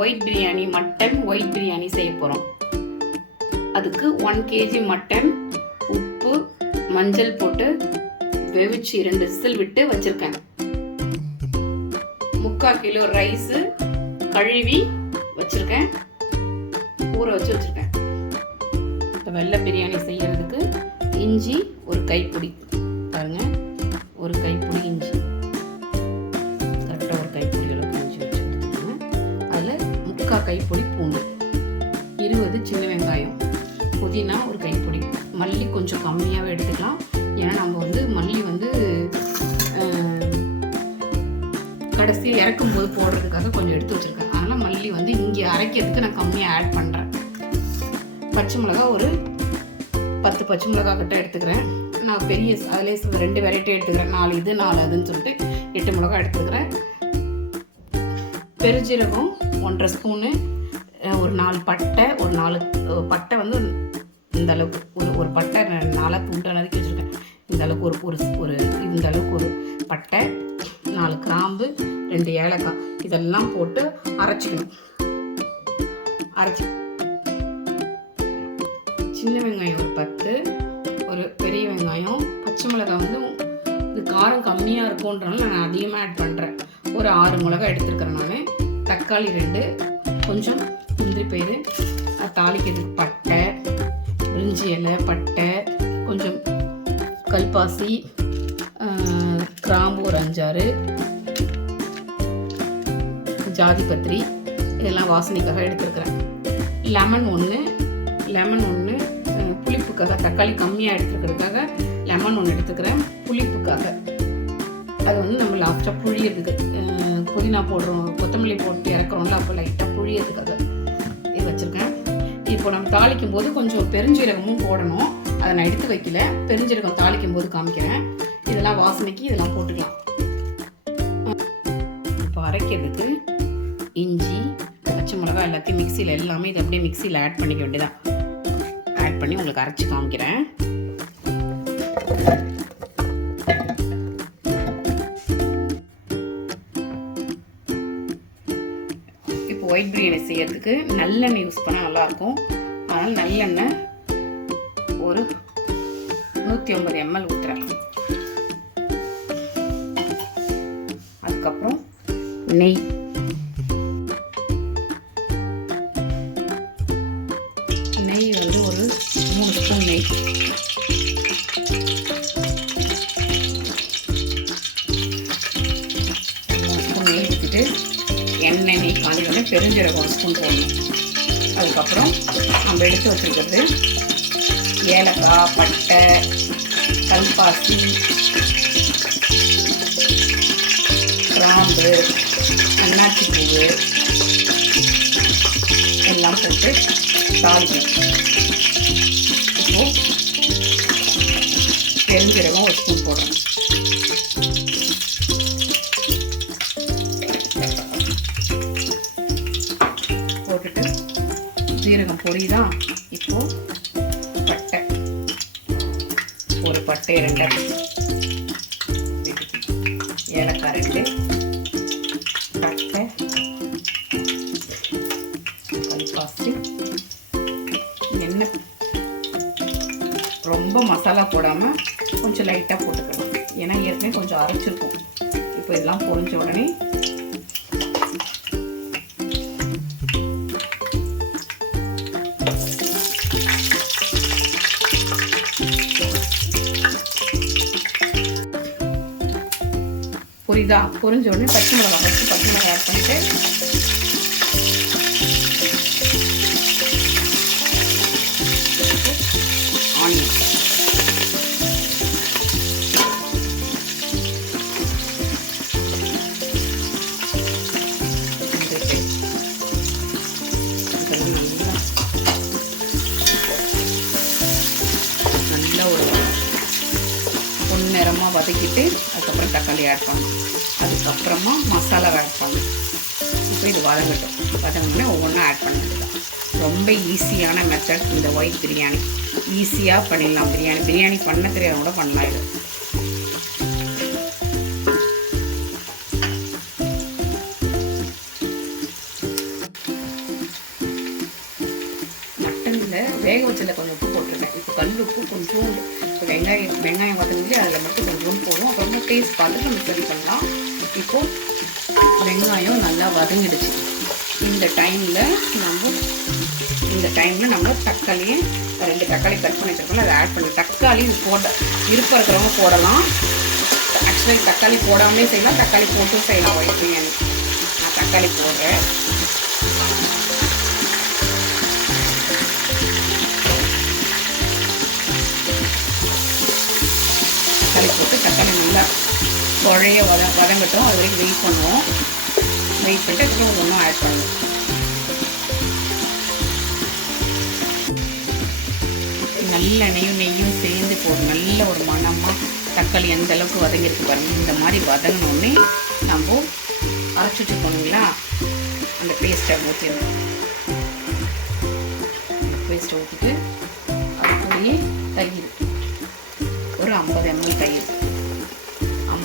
White biryani mutton white biryani செய்ய போகிறோம் அதுக்கு ஒன் கேஜி மட்டன் உப்பு மஞ்சள் போட்டு வெவிச்சு இரண்டு விசில் விட்டு வச்சுருக்கேன். முக்கால் கிலோ ரைஸு கழுவி வச்சுருக்கேன். ஊற வச்சு வச்சுருக்கேன். இப்போ வெள்ளை பிரியாணி செய்கிறதுக்கு இஞ்சி ஒரு கைப்பிடி. கைப்பிடி பூண்டு. இருபது சின்ன வெங்காயம். புதினா ஒரு கைப்பிடி. மல்லி கொஞ்சம் கம்மியாகவே எடுத்துக்கலாம். ஏன்னா நம்ம வந்து மல்லி வந்து கடைசியாக இறக்கும் போது போடுறதுக்காக கொஞ்சம் எடுத்து வச்சுருக்கேன். அதனால் மல்லி வந்து இங்கே அரைக்கிறதுக்கு நான் கம்மியாக ஆட் பண்ணுறேன் பச்சை மிளகா ஒரு பத்து பச்சை மிளகா கிட்ட எடுத்துக்கிறேன். நான் பெரிய அதிலே ரெண்டு வெரைட்டி எடுத்துக்கிறேன். நாலு இது நாலு அதுன்னு சொல்லிட்டு எட்டு மிளகா எடுத்துக்கிறேன். பெருஜீரகம் ஒன்றரை ஸ்பூனு ஒரு நாலு பட்டை ஒரு நாலு பட்டை வந்து இந்த அளவுக்கு ஒரு ஒரு பட்டை நாலாக துண்டை நறுக்கி வச்சுருக்கேன். இந்த அளவுக்கு ஒரு ஒரு ஒரு இந்த அளவுக்கு ஒரு பட்டை நாலு கிராம்பு ரெண்டு ஏலக்காய் இதெல்லாம் போட்டு அரைச்சிக்கணும். அரைச்சி சின்ன வெங்காயம் ஒரு பத்து ஒரு பெரிய வெங்காயம் பச்சை மிளகாய் வந்து இது காரம் கம்மியாக இருக்கும்ன்றனால நான் அதிகமாக ஆட் பண்ணுறேன் ஒரு ஆறு மிளகாய் எடுத்துருக்கிறேன் நான். தக்காளி ரெண்டு கொஞ்சம் முந்திரி பயிறு தாளிக்கிறதுக்கு பட்டை பிரிஞ்சி இலை பட்டை கொஞ்சம் கல்பாசி கிராம்பு ஒரு அஞ்சாறு ஜாதி பத்திரி இதெல்லாம் வாசனைக்காக எடுத்துருக்கிறேன். லெமன் ஒன்று லெமன் ஒன்று புளிப்புக்காக தக்காளி கம்மியாக எடுத்துருக்கிறதுக்காக லெமன் ஒன்று எடுத்துக்கிறேன். புளிப்புக்காக. அது வந்து நம்ம லாஸ்ட்டாக புழியறதுக்கு புதினா போடுறோம் கொத்தமல்லி போட்டு இறக்குறோம்ல அப்போ லைட்டாக புழியறதுக்காக இது வச்சுருக்கேன். இப்போ நம்ம தாளிக்கும் போது கொஞ்சம் பெருஞ்சீரகமும் போடணும். அதை நான் எடுத்து வைக்கல. பெருஞ்சீரகம் தாளிக்கும் போது காமிக்கிறேன். இதெல்லாம் வாசனைக்கு இதெல்லாம் போட்டுக்கலாம். இப்போ அரைக்கிறதுக்கு இஞ்சி பச்சை மிளகாய் எல்லாத்தையும் மிக்சியில் எல்லாமே இதை அப்படியே மிக்சியில் ஆட் பண்ணிக்க வேண்டியதான் ஆட் பண்ணி உங்களுக்கு அரைச்சி காமிக்கிறேன். செய்கிறதுக்கு செய்யறதுக்கு நல்லெண்ணெய் யூஸ் பண்ணால் நல்லாயிருக்கும் அதனால் நல்லெண்ணெய் ஒரு நூற்றி ஐம்பது எம்எல் ஊற்றுறேன் அதுக்கப்புறம் நெய். வந்து பெருஞ்சீரகம் ஒரு ஸ்பூன் போடணும் அதுக்கப்புறம் நம்ம எடுத்து வச்சுருக்கிறது ஏலக்காய் பட்டை கல்பாசி கிராம்பு அன்னாச்சி பூவு எல்லாம் போட்டு தாளிக்கணும். இப்போது பெருஞ்சீரகம் ஒரு ஸ்பூன் போடுறேன் ஜீரகம் தான் இப்போ பட்டை. ஒரு பட்டை ரெண்டை ஏலக்காய் ரெண்டு. பட்டை. கல்பாசி. எண்ணெய். ரொம்ப மசாலா போடாமல் கொஞ்சம் லைட்டாக போட்டுக்கணும் ஏன்னா ஏற்கனவே கொஞ்சம் அரைச்சிருக்கும். இப்போ இதெல்லாம் பொரிஞ்ச உடனே புரியுதா பொரிஞ்ச உடனே பச்சை மிளகா ஃபஸ்ட்டு பச்சை மிளகா ஆட் பண்ணிட்டு ஆனியன் நல்லா ஒரு பொன்னிறமாக வதக்கிட்டு அதுக்கப்புறம் தக்காளி ஆட் பண்ணணும். அதுக்கப்புறமா மசாலாவை ஆட் பண்ணணும் இப்போ இது வதங்கட்டும். வதங்கினோடனே ஒவ்வொன்றா ஆட் பண்ணது ரொம்ப ஈஸியான மெத்தட் இந்த ஒயிட் பிரியாணி. ஈஸியாக பண்ணிடலாம் பிரியாணி. பிரியாணி பண்ண தெரியாத கூட பண்ணலாம் இது. வேக வச்சதில் கொஞ்சம் உப்பு போட்டிருக்கேன். இப்போ கல் உப்பு கொஞ்சம் வெங்காயம் வெங்காயம் வதங்கி அதில் மட்டும் கொஞ்சம் போடும் ரொம்ப டேஸ்ட் பார்த்துட்டு நம்ம சரி பண்ணலாம். இப்போ வெங்காயம் நல்லா வதங்கிடுச்சு. இந்த டைமில் நம்ம இந்த டைமில் நம்ம தக்காளியை ரெண்டு தக்காளி கட் பண்ணி வச்சிருக்கோம் அதை ஆட் பண்ணி தக்காளி போட விருப்பம் இருக்கிறவங்க போடலாம். ஆக்சுவலி தக்காளி போடாமலே செய்யலாம் தக்காளி போட்டும் செய்யலாம். ஒயிட் பிரியாணி நான் தக்காளி போடுறேன். தக்காளி போட்டு தக்காளி நல்லா குழைய வத வதங்கட்டும். அது வரைக்கும் வெயிட் பண்ணுவோம். வெயிட் பண்ணிட்டு அப்புறம் ஒன்றும் ஆட் பண்ணுவோம் நல்லெண்ணெயும் நெய்யும் சேர்ந்து போடும் நல்ல ஒரு மணமாக தக்காளி எந்த அளவுக்கு வதங்கிருக்கு பாருங்க. இந்த மாதிரி வதங்கினோடனே நம்ம அரைச்சிட்டு போனீங்களா அந்த பேஸ்ட்டை ஊற்றிடணும் பேஸ்ட்டை ஊற்றிட்டு அது கூடயே தயிர். ஒரு ஐம்பது எம்எல் தயிர்.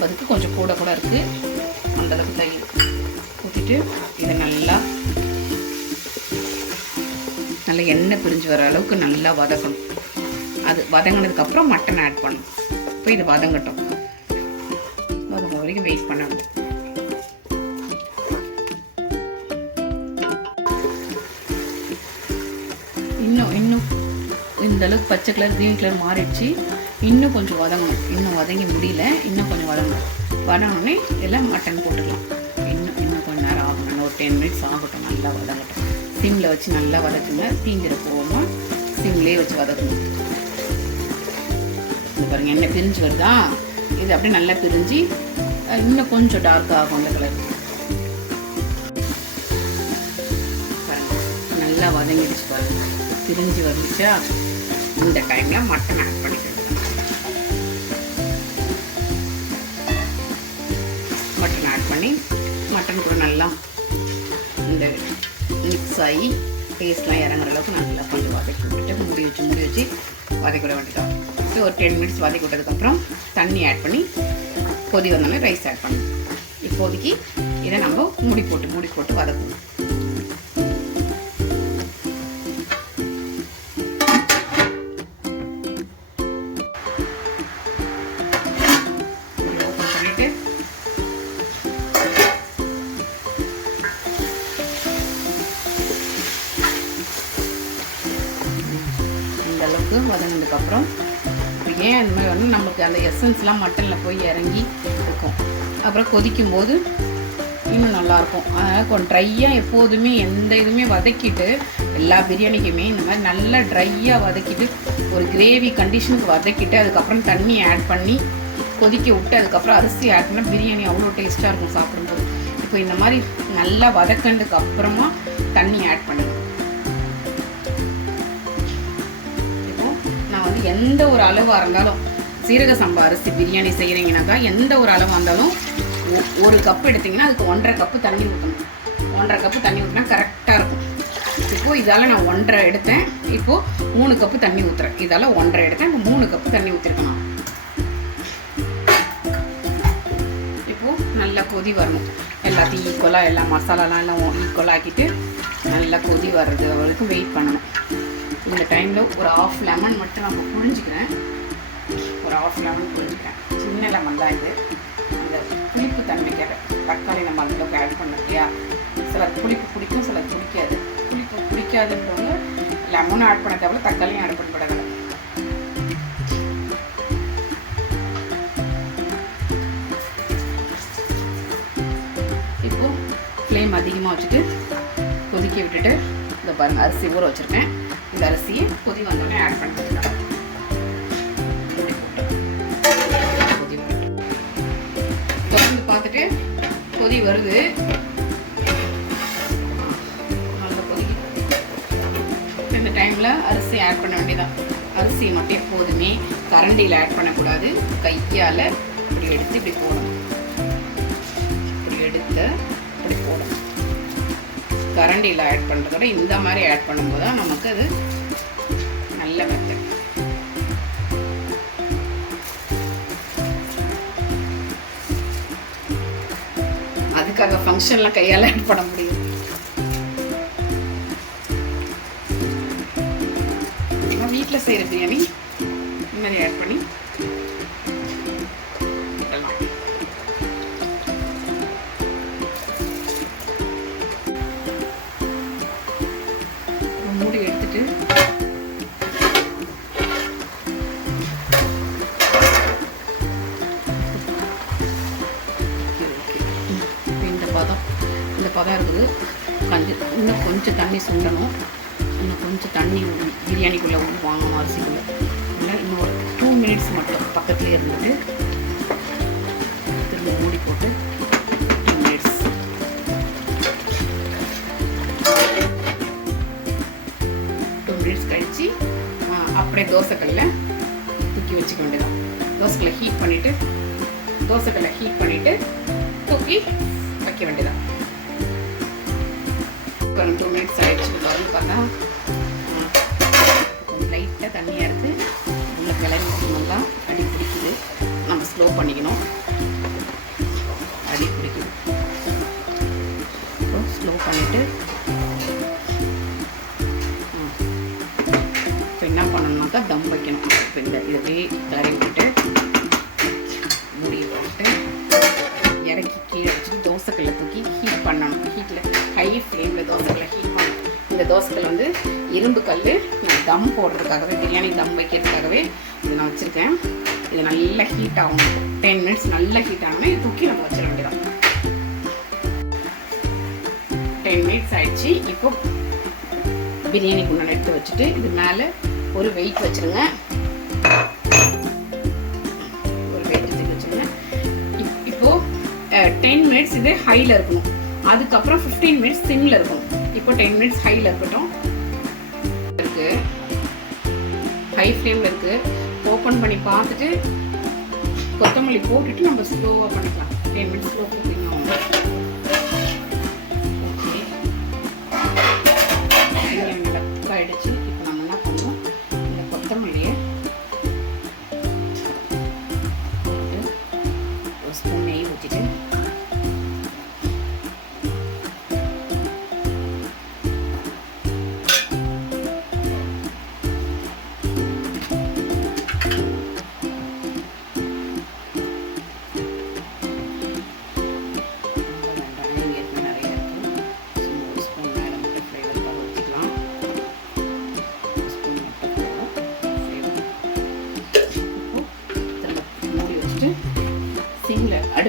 ஐம்பதுக்கு கொஞ்சம் கூட கூட இருக்குது அந்தளவுக்கு தயிர் ஊற்றிட்டு இதை நல்லா நல்லா எண்ணெய் பிரிஞ்சு வர அளவுக்கு நல்லா வதக்கணும். அது வதங்கினதுக்கப்புறம் மட்டன் ஆட் பண்ணணும். இப்போ இது வதங்கட்டும். வதங்க வரைக்கும் வெயிட் பண்ணணும். இன்னும் இன்னும் இந்த அளவுக்கு பச்சை கலர் க்ரீன் கலர் மாறிடுச்சு. இன்னும் கொஞ்சம் வதங்கணும். இன்னும் வதங்கி முடியல. இன்னும் கொஞ்சம் வதங்கணும். வதங்கினோடனே இதில் மட்டன் போட்டுக்கலாம். இன்னும் இன்னும் கொஞ்சம் நேரம் ஆகணும் இன்னும் ஒரு டென் மினிட்ஸ் ஆகட்டும். நல்லா வதங்கட்டும். சிம்மில் வச்சு நல்லா வதக்குங்க. தீங்கிற போகாமல் சிம்லேயே வச்சு வதக்கணும். இது பாருங்கள் எண்ணெய் பிரிஞ்சு வருதா? இது அப்படியே நல்லா பிரிஞ்சு இன்னும் கொஞ்சம் டார்க் ஆகும் அந்த கலர் நல்லா வதங்கிடுச்சு பாருங்க. பிரிஞ்சு வந்துச்சா? இந்த டைமில் மட்டன் ஆட் பண்ணிக்கலாம். பண்ணி மட்டன் கூட நல்லா இந்த மிக்ஸ் ஆகி டேஸ்ட்லாம் இறங்குற அளவுக்கு நல்லா கொஞ்சம் வதக்கி விட்டுட்டு மூடி வச்சு மூடி வச்சு வதக்கி விட வேண்டியதான் ஸோ ஒரு டென் மினிட்ஸ் வதக்கி விட்டதுக்கப்புறம் தண்ணி ஆட் பண்ணி கொதி வந்தோடனே ரைஸ் ஆட் பண்ணணும். இப்போதைக்கு இதை நம்ம மூடி போட்டு மூடி போட்டு வதக்கணும். அந்த எசன்ஸ்லாம் மட்டனில் போய் இறங்கி இருக்கும். அப்புறம் கொதிக்கும் போது இன்னும் நல்லாயிருக்கும். அதனால் கொஞ்சம் ட்ரையாக எப்போதுமே எந்த இதுவுமே வதக்கிட்டு எல்லா பிரியாணிக்குமே இந்த மாதிரி நல்லா ட்ரையாக வதக்கிட்டு ஒரு கிரேவி கண்டிஷனுக்கு வதக்கிட்டு அதுக்கப்புறம் தண்ணி ஆட் பண்ணி கொதிக்க விட்டு அதுக்கப்புறம் அரிசி ஆட் பண்ணால் பிரியாணி அவ்வளோ டேஸ்ட்டாக இருக்கும் சாப்பிடும்போது. இப்போ இந்த மாதிரி நல்லா வதக்கினதுக்கு அப்புறமா தண்ணி ஆட் பண்ணுங்க. இப்போ நான் வந்து எந்த ஒரு அளவாக இருந்தாலும் சீரக சம்பா அரிசி பிரியாணி செய்கிறீங்கனாக்கா எந்த ஒரு அளவாக வந்தாலும் ஒரு கப் எடுத்தீங்கன்னா அதுக்கு ஒன்றரை கப்பு தண்ணி ஊற்றணும் ஒன்றரை கப்பு தண்ணி ஊற்றினா கரெக்டாக இருக்கும். இப்போது இதால் நான் ஒன்றரை எடுத்தேன். இப்போது மூணு கப்பு தண்ணி ஊற்றுறேன் இதால் ஒன்றரை எடுத்தேன். இப்போ மூணு கப்பு தண்ணி ஊற்றிருக்கணும் இப்போது நல்லா கொதி வரணும். எல்லாத்தையும் ஈக்குவலாக எல்லா மசாலாலாம் எல்லாம் ஈக்குவலாக ஆக்கிட்டு நல்லா கொதி வர்றது வரைக்கும் வெயிட் பண்ணணும். இந்த டைமில் ஒரு ஆஃப் லெமன் மட்டும் நம்ம புழிஞ்சிக்கிறேன். ஒரு ஆஃப் லெமன் புழிஞ்சிக்கிறேன் சின்ன லெமன் தான் இது. இந்த புளிப்பு தன்மைக்காக தக்காளி நம்ம அதில் ஆட் பண்ணோம் இல்லையா? சில புளிப்பு பிடிக்கும் சில பிடிக்காது. புளிப்பு பிடிக்காதுன்றவங்க லெமனும் ஆட் பண்ண தேவையில்ல தக்காளியும் ஆட் பண்ண தேவையில்ல. ஃப்ளேம் அதிகமாக வச்சுட்டு கொதிக்க விட்டுட்டு இந்த பாருங்கள் அரிசி ஊற வச்சுருக்கேன். இந்த அரிசியை கொதி வந்தோடனே ஆட் பண்ணி வச்சுக்கலாம் பார்த்துட்டு கொதி வருது. நல்லா கொதி. இந்த டைமில் அரிசி ஆட் பண்ண வேண்டியதான் அரிசி மட்டும் எப்போதுமே கரண்டியில் ஆட் பண்ணக்கூடாது. கையால் இப்படி எடுத்து இப்படி போடணும். இப்படி எடுத்து இப்படி போடணும். கரண்டியில் ஆட் பண்ணுறத விட இந்த மாதிரி ஆட் பண்ணும்போது தான் நமக்கு அது நல்ல மெத்தட் அந்த ஃபங்க்ஷன்லாம் கையால் ஆட் பண்ண முடியும். வீட்டில் செய்கிற பிரியாணி மாதிரி ஆட் பண்ணி கொஞ்சம் இன்னும் கொஞ்சம் தண்ணி பிரியாணிக்குள்ளே பிரியாணிக்குள்ளே வாங்கணும் அரிசிக்குள்ளே. இல்லை இன்னும் ஒரு டூ மினிட்ஸ் மட்டும் பக்கத்துலேயே இருந்துட்டு திரும்ப மூடி போட்டு டூ மினிட்ஸ் டூ மினிட்ஸ் கழித்து அப்படியே தோசைக்கல்ல தூக்கி வச்சுக்க வேண்டியதான் தோசைக்கல்லை ஹீட் பண்ணிவிட்டு தோசைக்கல்லை ஹீட் பண்ணிவிட்டு தூக்கி வைக்க வேண்டியதான் ஒரு டூ மினிட்ஸ் ஆயிடுச்சு. வரும் பண்ணால் கொஞ்சம் லைட்டாக தண்ணியாக இருக்குது உள்ள கிளம்பி நல்லா அடி பிடிக்குது. நம்ம ஸ்லோ பண்ணிக்கணும். அடி பிடிக்கும். அப்புறம் ஸ்லோ பண்ணிவிட்டு இப்போ என்ன பண்ணணும்னாக்கா தம் வைக்கணும். இப்போ இந்த இதை அப்படியே கிளறி மூடி போட்டு இறக்கி கீழே வச்சு தோசைக்கல்லை தூக்கி ஹீட் பண்ணணும். ஹீட்டில் ஹை ஃப்ளேமில் தோசைக்கல்லை ஹீட் பண்ணணும் இந்த தோசைக்கல் வந்து இரும்பு கல் நான் தம் போடுறதுக்காகவே பிரியாணி தம் வைக்கிறதுக்காகவே இதை நான் வச்சுருக்கேன். இது நல்லா ஹீட் ஆகும் டென் மினிட்ஸ் நல்லா ஹீட் ஆகணும் இது தூக்கி நம்ம வச்சிட வேண்டியதான் டென் மினிட்ஸ் ஆயிடுச்சு. இப்போ பிரியாணி குண்டான எடுத்து வச்சுட்டு இது மேலே ஒரு வெயிட் வச்சுருங்க. ஒரு வெயிட் வச்சுருங்க. இப்- இப்போ டென் மினிட்ஸ் இது ஹையில் இருக்கணும். அதுக்கப்புறம் ஃபிஃப்டீன் மினிட்ஸ் சிம்மில் இருக்கும். இப்போ டென் மினிட்ஸ் ஹையில் இருக்கட்டும். இருக்கு. ஹை ஃப்ளேமில் இருக்கு. ஓப்பன் பண்ணி பார்த்துட்டு கொத்தமல்லி போட்டுட்டு நம்ம ஸ்லோவாக பண்ணிக்கலாம். டென் மினிட்ஸ் ஸ்லோ குக்கிங் ஆகும்.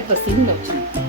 சிம்மில் அடுப்பை சிம்மில் வச்சுக்கணும்